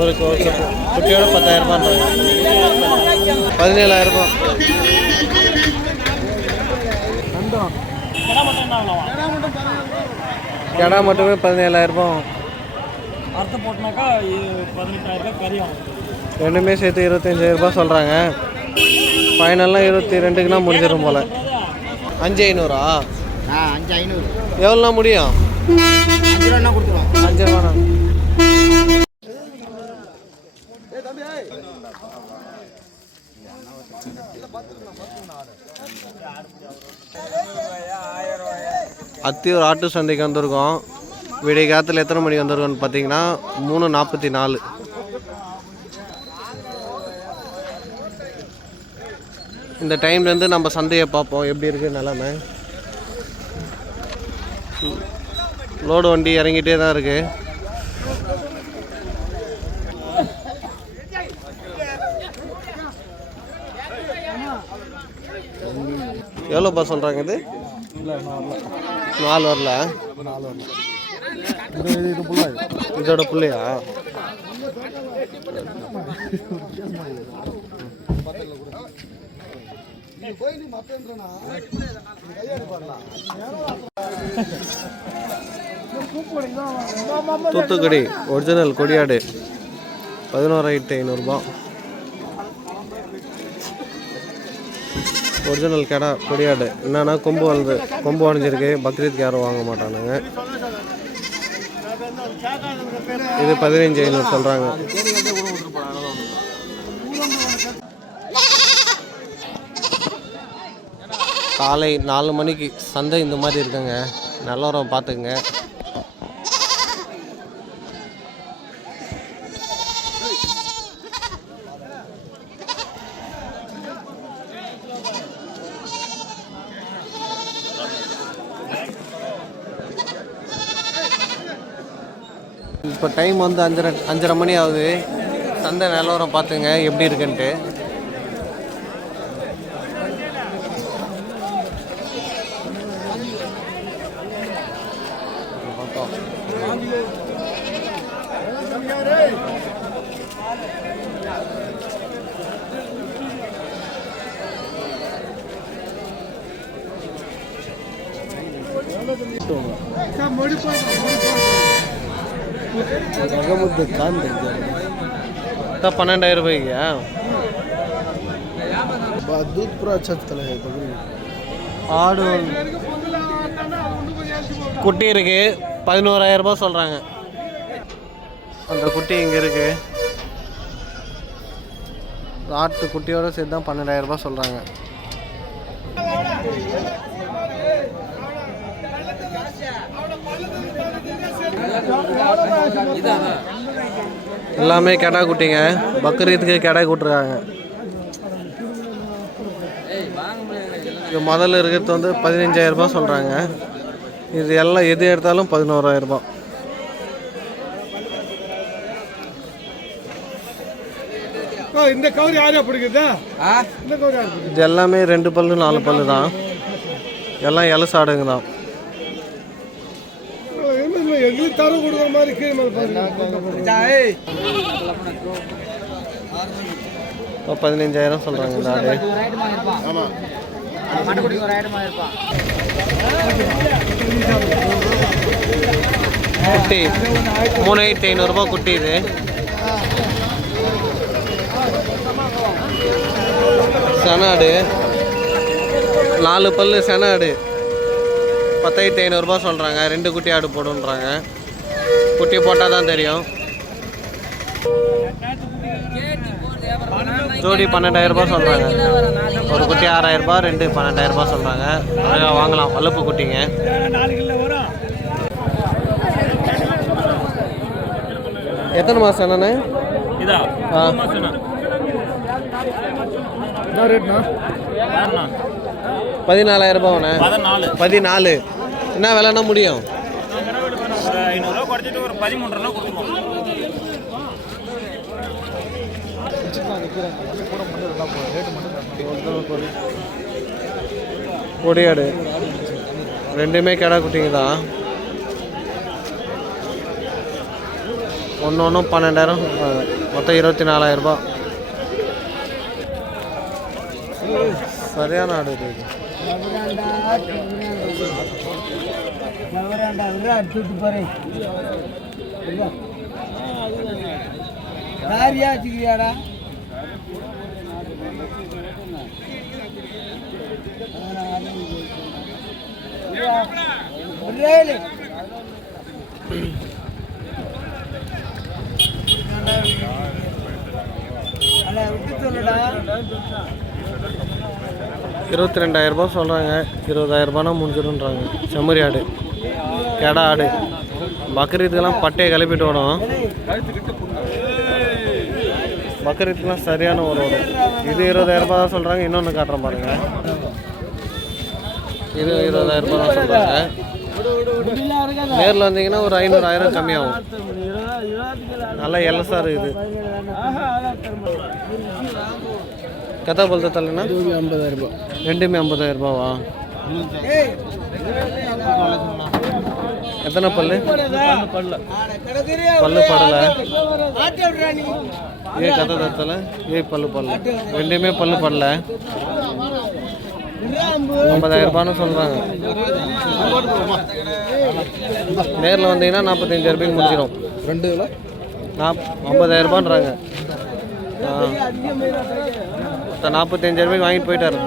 ஒரு குட்டியோட 10,000 ரூபான்றாங்க. 17,000 ரூபா. கிடா மட்டுமே 17,000 ரூபா. அறுத்து போட்டனாக்கா 18,000 கறி ஆகும். ரெண்டுமே சேர்த்து 25,000 ரூபா சொல்கிறாங்க. ஃபைனல்லாம் 22க்குனா முடிஞ்சிடும் போல். 5,500. 5,500 எவ்வளோண்ணா முடியும்? 5 ரூபா கொடுத்துருவோம். 5 ரூபாண்ணா. அத்தியூர் ஆட்டு சந்தைக்கு வந்திருக்கோம். விடிய காலத்தில் எத்தனை மணிக்கு வந்திருக்கோன்னு பார்த்தீங்கன்னா 3:44. இந்த டைம்லேருந்து நம்ம சந்தையை பார்ப்போம் எப்படி இருக்குது நிலமை. லோடு வண்டி இறங்கிட்டே தான் இருக்குது. எவ்வளோப்பா சொல்கிறாங்க இது? 4 வரல. இதோட பிள்ளையா? தூத்துக்குடி ஒரிஜினல் கொடியாடு 11,500 ரூபா. ஒரிஜினல் கடை கொடியாடு. என்னன்னா கொம்பு வளைஞ்சிருக்கு. பக்ரீத்துக்கு யாரும் வாங்க மாட்டானுங்க. இது 15,500 சொல்கிறாங்க. காலை 4 மணிக்கு சந்தை இந்த மாதிரி இருக்குங்க. நல்லவரம் பார்த்துக்குங்க. இப்போ டைம் வந்து 5:30 மணி ஆகுது. சந்தை நிலவரம் பார்த்துங்க எப்படி இருக்குன்ட்டு. तो 12,000 रुपये गया दूध पूरा अच्छा चला है. ஆடு குட்டி இருக்கு 11,000 ரூபாய் சொல்கிறாங்க. அந்த குட்டி இங்கே இருக்கு. ஆட்டு குட்டியோட சேர்த்து தான் 12,000 ரூபாய் சொல்கிறாங்க. எல்லாமே கெடா குட்டிங்க. பக்ரீத்துக்கு கெடா கூட்டிருக்காங்க. இது முதல்ல இருக்கிறது வந்து 15,000 ரூபாய் சொல்கிறாங்க. இது எல்லாம் எது எடுத்தாலும் 11,000 ரூபாய். இந்த கவர் யாரு பிடிக்குதா? இது எல்லாமே 2 பல்லு 4 பல்லு தான். எல்லாம் இலசாடுங்க தான். எங்களுக்கு தர கொடுக்குற மாதிரி இப்போ 15,000 சொல்கிறாங்க இந்த ஆடு. குட்டி 3,500 ரூபாய் குட்டி. இது செனாடு 4 பல்லு செனாடு 10,500 ரூபாய் சொல்கிறாங்க. 2 குட்டி ஆடு போடுன்றாங்க. குட்டி போட்டால் தான் தெரியும். ஜோடி 12,000 ரூபாய் சொல்கிறாங்க. ஒரு குட்டி 6,000 ரூபாய், 2 12,000 ரூபாய் சொல்கிறாங்க. அழகாக வாங்கலாம். வளர்ப்பு குட்டிங்க. எத்தனை மாதம் என்னண்ணே? இதா 14,000 ரூபாய்ண்ணே. 14 என்ன விலைன்னா முடியும்? 500 ரூபா குறைச்சிட்டு ஒரு 13 ரூபா கொடுத்துருவோம். கொடியாடு ரெண்டுமே கிடா குட்டிங்க தான். ஒன்று ஒன்றும் 12,000 சொல்கிறாங்க. மொத்தம் 24,000 சரியான ஆடு இது. ₹22,000 சொல்கிறாங்க. 20,000 முடிஞ்சிடும்ன்றாங்க. செம்மறி ஆடு, கெடா ஆடு. பக்ரீத்துக்கெல்லாம் பட்டையை கிளப்பிட்டு விடும். பக்ரீத்துக்கெலாம் சரியான ஒரு வரும். இது ₹20,000 தான் சொல்கிறாங்க. இன்னொன்று காட்டுறேன் பாருங்கள். இது ₹20,000 தான் சொல்கிறாங்க. நேரில் வந்தீங்கன்னா ஒரு 500,000 கம்மியாகும். நல்லா எல்எஸ்ஸாக இருக்குது. கதை பொழுது தலைனா ₹50,000. ரெண்டுமே ₹50,000வா? எத்தனை பல்லு? பல்லு படலை. கதை தத்தலை. பல்லு ரெண்டுமே பல்லு படல. ₹50,000 சொல்கிறாங்க. நேரில் வந்தீங்கன்னா 45,000 முடிஞ்சிடும். 50,000 45,000 வாங்கிட்டு போயிட்டாரு.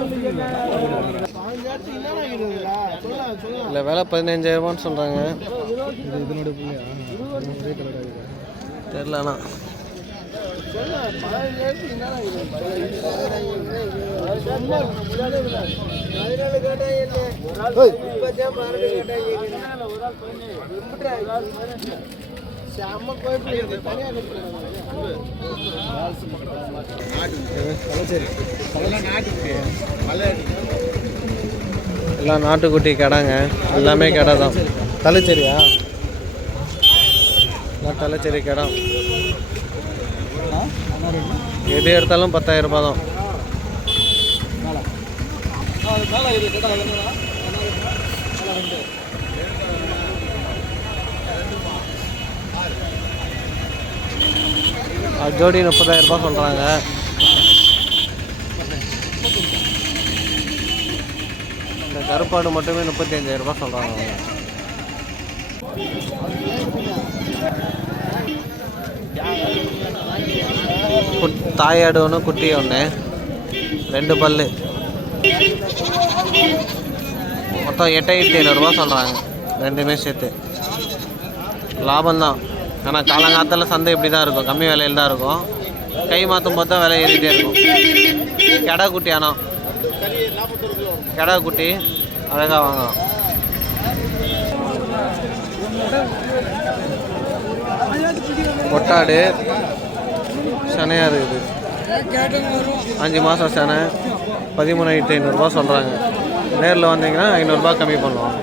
இல்லை விலை 15,000 சொல்கிறாங்க. தெரிலண்ணா. எல்லாம் நாட்டுக்குட்டி கடைங்க. எல்லாமே கடை தான். தலைச்சேரியா? தலைச்சேரி கடை. எது எடுத்தாலும் ₹10,000 தான். ஜோடி ₹30,000 சொல்கிறாங்க. இந்த கருப்பாடு மட்டுமே ₹35,000 சொல்கிறாங்க. தாயாடு ஒன்று, குட்டி ஒன்று, 2 பல்லு. மொத்தம் ₹8,500 சொல்கிறாங்க. ரெண்டுமே சேர்த்து லாபம்தான். ஆனால் காலங்காலத்தில் சந்தை இப்படி தான் இருக்கும். கம்மி விலையில் தான் இருக்கும். கை மாற்றும் போது தான் விலை ஏறிட்டே இருக்கும். கெடா குட்டி. ஆனால் கெடா குட்டி அழகாக வாங்கலாம். கொட்டாடு சனையாக இருக்குது. 5 மாதம் சனை. 13,500 சொல்கிறாங்க. நேரில் வந்தீங்கன்னா ₹500 கம்மி பண்ணுவோம்.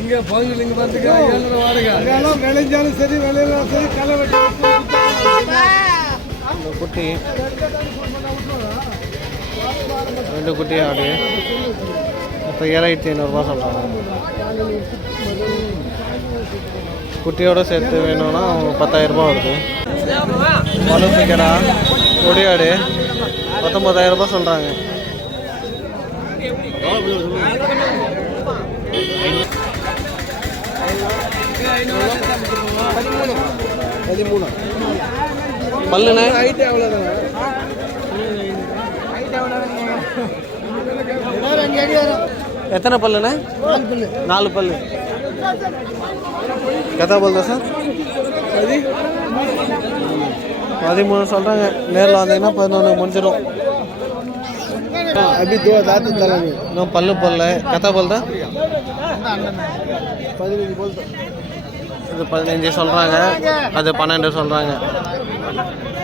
இங்கே பங்குல இங்கே பார்த்துக்க 700 வாடகை. விளைஞ்சாலும் சரி விளையாலும் சரி களை வெட்டி குட்டி 2 குட்டி ஆடு. மொத்தம் ₹7,500 சொல்கிறாங்க. குட்டியோடு சேர்த்து வேணும்னா ₹10,000 வருது. வளர்ப்பு கடா கொடியாடு ₹19,000 சொல்கிறாங்க. பல்லுண்ணே எத்தனை பல்லுண்ணே? 4 பல்லு. கதா பல் தான் சார். 13 சொல்கிறாங்க. நேரில் வந்தீங்கன்னா 11 முடிஞ்சிடும். இன்னும் பல்லு பல்லு. கதா பல் தான். இது 15 சொல்கிறாங்க. அது 12 சொல்கிறாங்க.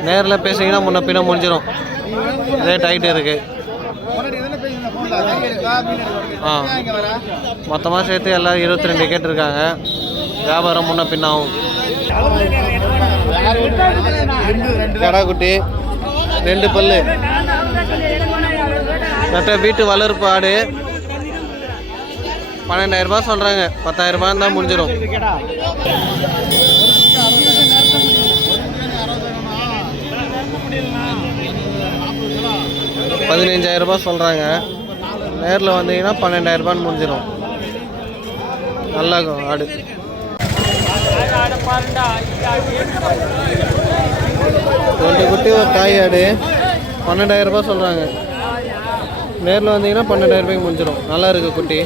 நேரில் பேசிங்கன்னா முன்ன பின்ன முடிஞ்சிடும். ரேட் ஆகிட்டு இருக்குது. மொத்தமாக சேர்த்து எல்லாம் 22 கேட்டிருக்காங்க. வியாபாரம் முன்ன பின்னாகும். கடா குட்டி 2 பல்லு கரெக்டாக வீட்டு வளர்ப்பு ஆடு 12,000 ரூபாய் சொல்கிறாங்க. 10,000 ரூபாய் தான் முடிஞ்சிடும். ₹15,000 சொல்கிறாங்க. நேரில் வந்தீங்கன்னா 12,000 ரூபான்னு முடிஞ்சிடும். நல்லா இருக்கும் ஆடு. 2 குட்டி ஒரு தாய் ஆடு 12,000 ரூபாய் சொல்கிறாங்க. நேரில் வந்தீங்கன்னா 12,000 ரூபாய்க்கு முடிஞ்சிடும். நல்லா இருக்குது குட்டி.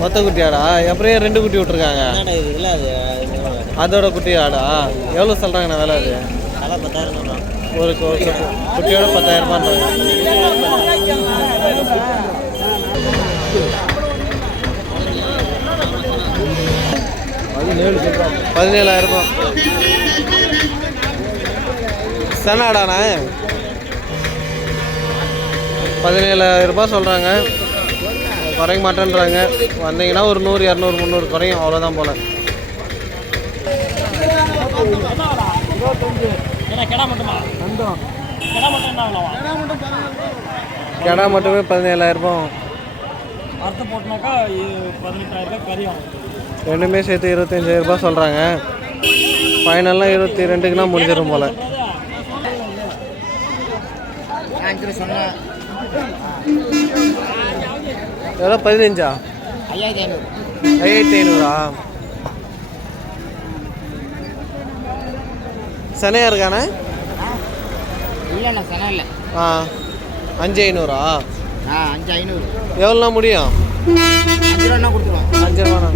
மொத்த குட்டி ஆடா? எப்படியே 2 குட்டி விட்ருக்காங்க. அதோட குட்டி ஆடா? எவ்வளோ சொல்கிறாங்கண்ணா விலை? அது ஒரு குட்டியோட 10,000 ரூபான்றாங்க. 17,000 ரூபாய். சனாடாண்ணா? 17,000 ரூபாய் சொல்கிறாங்க. குறைக்க மாட்டேன்றாங்க. வந்தீங்கன்னா ஒரு 100, 200, 300 குறையும். அவ்வளோதான் போல். கெடா மட்டுமே 17,000 ரூபாய். ரெண்டுமே சேர்த்து 25,000 ரூபாய் சொல்கிறாங்க. ஃபைனல்லாம் 22க்குனா முடிஞ்சிடும் போல். எவ்வளோ? 15,000? 5,500. சனையா இருக்காண்ணே? இல்லைண்ணா சனை இல்லை. 5,500. 5,500. எவ்வளோண்ணா முடியும்? 5 ரூபா கொடுத்துருவோம். 5 ரூபாண்ணா.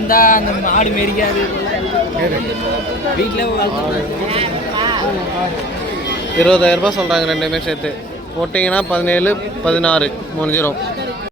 இந்த அந்த ஆடு மேரிக்காது வீட்டில் 20,000 ரூபாய் சொல்கிறாங்க. ரெண்டுமே சேர்த்து போட்டிங்கன்னா 17, 16 முடிஞ்சிடும்.